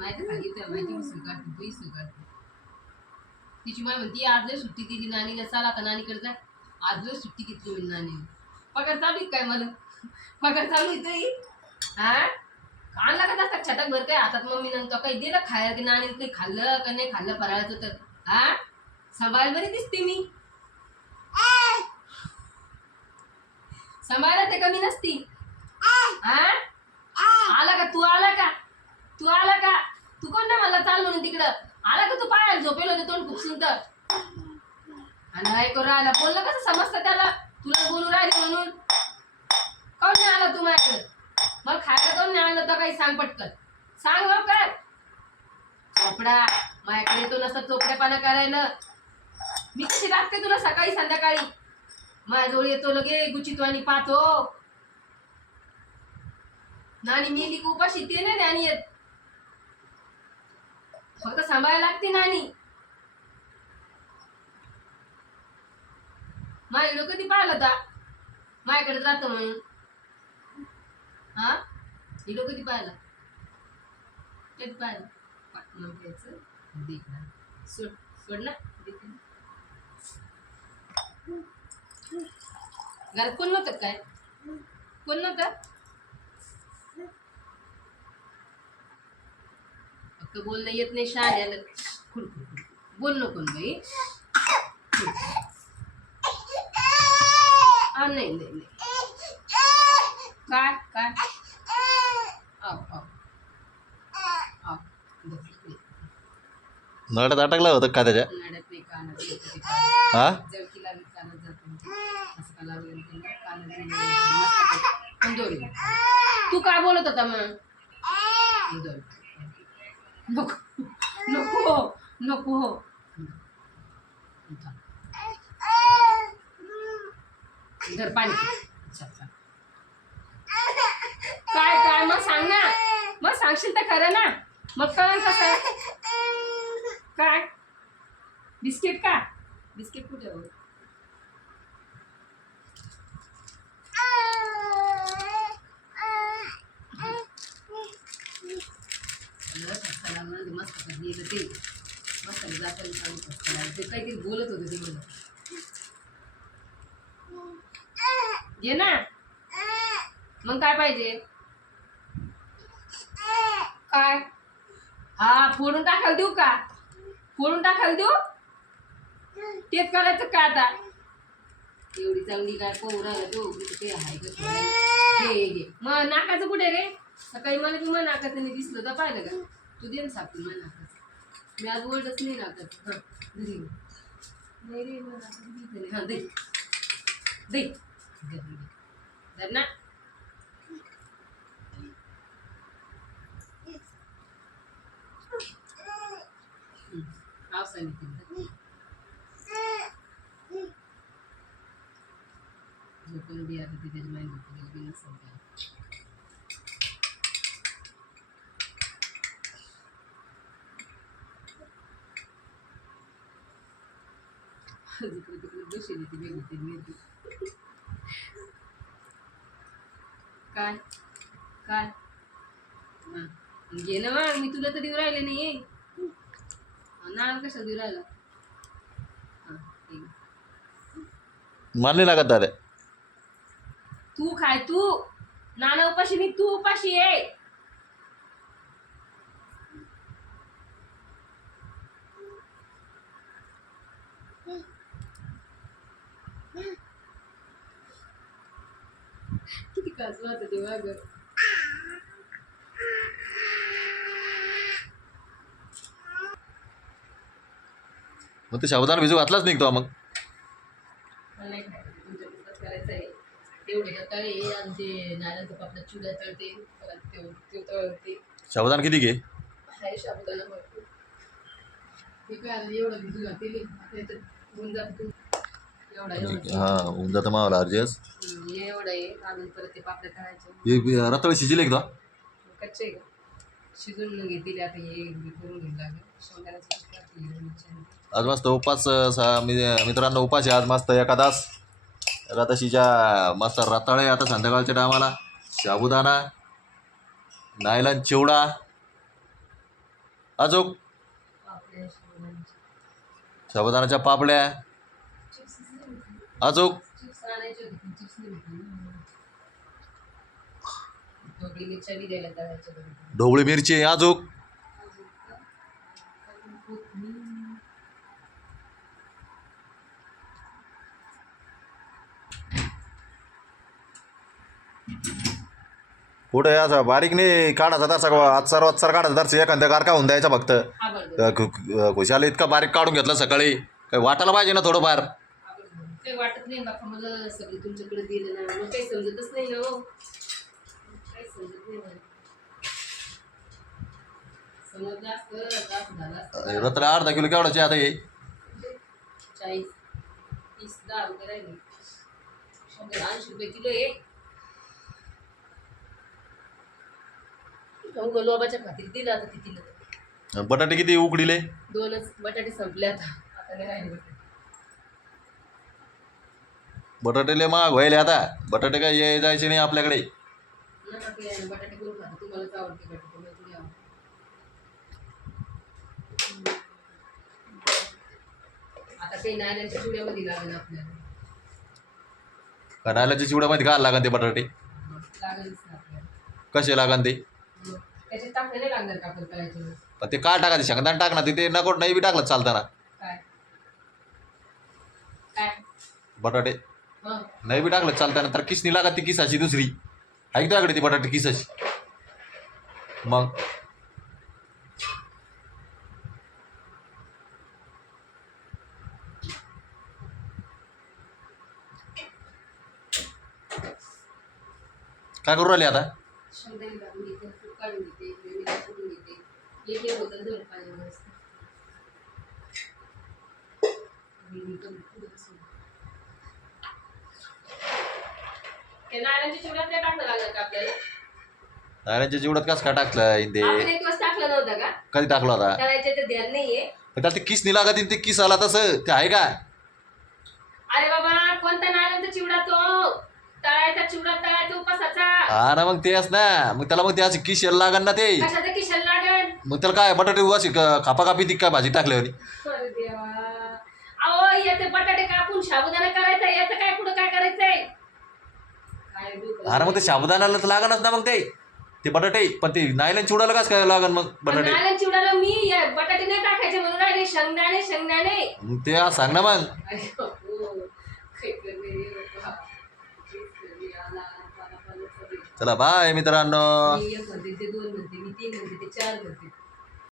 माहिती सांगितलं माहिती विसरू काढते तू विसरू काढते तिची माय म्हणती आज लय सुट्टी दिली नानीला चाल आता नानीकडे जा आज लय सुट्टी घेतली म्हणजे नानीने पगार चालू आहे काय मला पगार चालू आहे हा आणला का जास्त छटाक भर काय हातात मम्मी नंतर काही दिलं खायला की नानीने काही खाल्लं का नाही खाल्लं फराळाचं तर हा सांभाळ बरी दिसते मी सांभाळायला ते कमी नसती हा आला का तू आला का तू आला का तू कोण नाही मला चाल म्हणून तिकडं आला का तू पायाला झोपेल होते तोंड खूप सुंदर आणि ऐकून राहिला बोललं कसं समजतं त्याला तुला बोलू राहिले म्हणून कोण नाही आला तू माझ्याकडे मग खायला कोण नाही आलं तर काही सांग पटकन सांग बघ काय चोपडा माझ्याकडे येतो नसता चोपड्यापाना करायला मी कशी लागते तुला सकाळी संध्याकाळी माझ्याजवळ येतो लगे गुचितवाणी पाहतो नानी मेली की उपाशी ते नाही नानी येत फक्त सांभाळायला लागते नानी माझ्याकडे कधी पाहिलं होता माझ्याकडे जातो म्हणून हा हिडो कधी पाहिला कधी पाहिलं मग घ्यायचं देख ना सोड सोड ना देख ना घरात कोण नव्हतं काय कोण नव्हतं फक्त बोलणं येत नाही शाळेला बोल नको बाई नाही नाही नाही काय काय नळ्यात अटकला होता का त्याच्या नड्यात नाही कानात हा जळकी लागली कानात जातो असं का लागलं कानात कंदोरी तू काय बोलत होता मग नको नको नको धर पाणी काय काय मग सांग ना मग सांगशील तर खरं ना मग कळण कसं आहे काय बिस्किट का बिस्किट कुठे हो मस्त गेलं ते मस्त जाताना सांगत ते काहीतरी बोलत होते ते मला घे ना मग काय पाहिजे काय हा फोडून टाकायला देऊ का फोडून टाकायला देऊ तेच करायचं का आता एवढी चांगली काय पोहू राहिला तो ते आहे का घे घे मग नाकाचं कुठे रे सकाळी मला की मग नाकाचं नाही दिसलं तर पाहिलं का तू दे ना सापडून मला नाकाचं मी आज ओल्डच नाही नाकाचं हां घरी नाही रे मला हां दे दे धर ना सांगितलं झोपून बी आता तिथे माहिती होती गेली नसेल जिकडे तिकडे बसेल ती वेगळी ती मिळते काय काय हां घे ना मग मी तुला तर देऊ राहिले नाही नान कशा देऊ राहिला हां मारली लागत दादा तू खाय तू नाना उपाशी नाही तू उपाशी आहे किती काजला होता तेव्हा ग मग ते साबुदाणा भिजू घातलाच निघतो मग नाही करायचं आहे तेवढे तळे आणि ते नारळाचं पापड चुला तळते ते तळते साबुदाणा किती घे आहे साबुदाणा भरपूर ते काय एवढं भिजू घातलेली होऊन जातो एवढा हा होऊन जातं मावाला अर्जेस एवढं आहे अजून परत ते पापड तळायचे हे रताळ शिजले एकदा कच्चे आहे का शिजून घेतले आता हे करून घ्यायला लागेल शेंगदाण्याचं आज मस्त उपास मित्रांनो उपास आहे आज मस्त एकादास एकादशीच्या मस्त रताळे आता संध्याकाळच्या टायमाला साबुदाणा नायलन चिवडा अजून आपल्या साबुदाण्याच्या पापड्या अजून चिप्स आणायचे होते चिप्स नाही भेटले. ढोबळी मिरच्या बी द्यायला तळायच्या घरी. ढोबळी मिरची अजून कुठे असं बारीक नाही काढायचा दर सगळं आजचार काढायचा दरचं एखाद्या कारका होऊन द्यायचा फक्त हा बरं खुशाला इतका बारीक काढून घेतला सकाळी काही वाटायला पाहिजे ना थोडंफार. काही वाटत नाही बापा मला सगळं तुमच्याकडे दिलं ना मग काही समजतच नाही ना हो काही समजत नाही मला. समजलं असतं तर असं झालं असतं. रात्र अर्धा किलो केवढाचे आता हे 40 30 10 रुपये राहिले 180 रुपये किलो आहे. गोलबाच्या खातील दिलं आता तिथीनं बटाटे किती उकडीले 2च बटाटे संपले आता नाही राहिले बटाटे. बटाटेले महाग व्हायले आता बटाटे काय जायचे नाही आपल्याकडे. नका काही आहे ना, बटाटे करून खाता तुम्हालाच आवडते बटाटे मला थोडी आवडते. आता काही नाण्याच्या चिवड्यामध्ये लागेल आपल्याला कढायलाच्या चिवड्यामध्ये घाल लागन ते बटाटे लागेलच ना आपल्याला. कसे लागन ते त्याच्यात टाकले नाही लागणार का आपण करायच्या वेळेस. पण ते काय टाकायचे शेंगदाणे टाकणार ते नको नाही बी टाकलं चालताना काय काय बटाटे हं नाही बी टाकलं चालताना तर किसनी लागत ती किसाची दुसरी ऐकतो ती बटाटे किसाची मग काय करू राहिले आता शेंगदाणे टाकून घेते तूप काढून घेते वेगवेगळ्या कुटून घेते एक होतं दोन पाण्यावर असतं. नारायणच्या चिवड्यात नाही टाकलं लागलं का आपल्याला. नारळाच्या चिवड्यात कसं काय टाकलं ते आपण एक दिवस टाकलं नव्हतं का कधी टाकला होता करायचं ते ध्यान नाहीये. पण त्याला ते किसनी लागत ते किस आला तसं ते आहे का अरे बाबा कोणता नारायणचा चिवडा तो तळायचा चिवडा तळायचा उपासाचा. हा ना मग तेच ना मग त्याला मग त्याची किस यायला लागन ना ते कशाचा किशन लागेल. मग त्याला काय बटाटे उवाशी खापा कापी ती काय भाजी टाकल्यावर अरे देवा अहो येते बटाटे कापून साबुदाणा करायचा याचं काय कुठं काय करायचंय काय डोकं. अरे मग ते साबुदाण्याला तर लागणच ना मग ते बटाटे पण ते नायलन चिवडाला कसं काय लागन मग बटाटे नारायण चिवड्याला मी बटाटे नाही टाकायचे म्हणून राहिले शेंगदाणे शेंगदाणे. मग ते आज सांग ना मग अरे बापू, काय करणे रे बाबा. तेच करणे, आला, पाला, पाला, सगळे. चला बाय मित्रांनो मी 1 म्हणते ते 2 म्हणते मी 3 म्हणते ते 4 म्हणते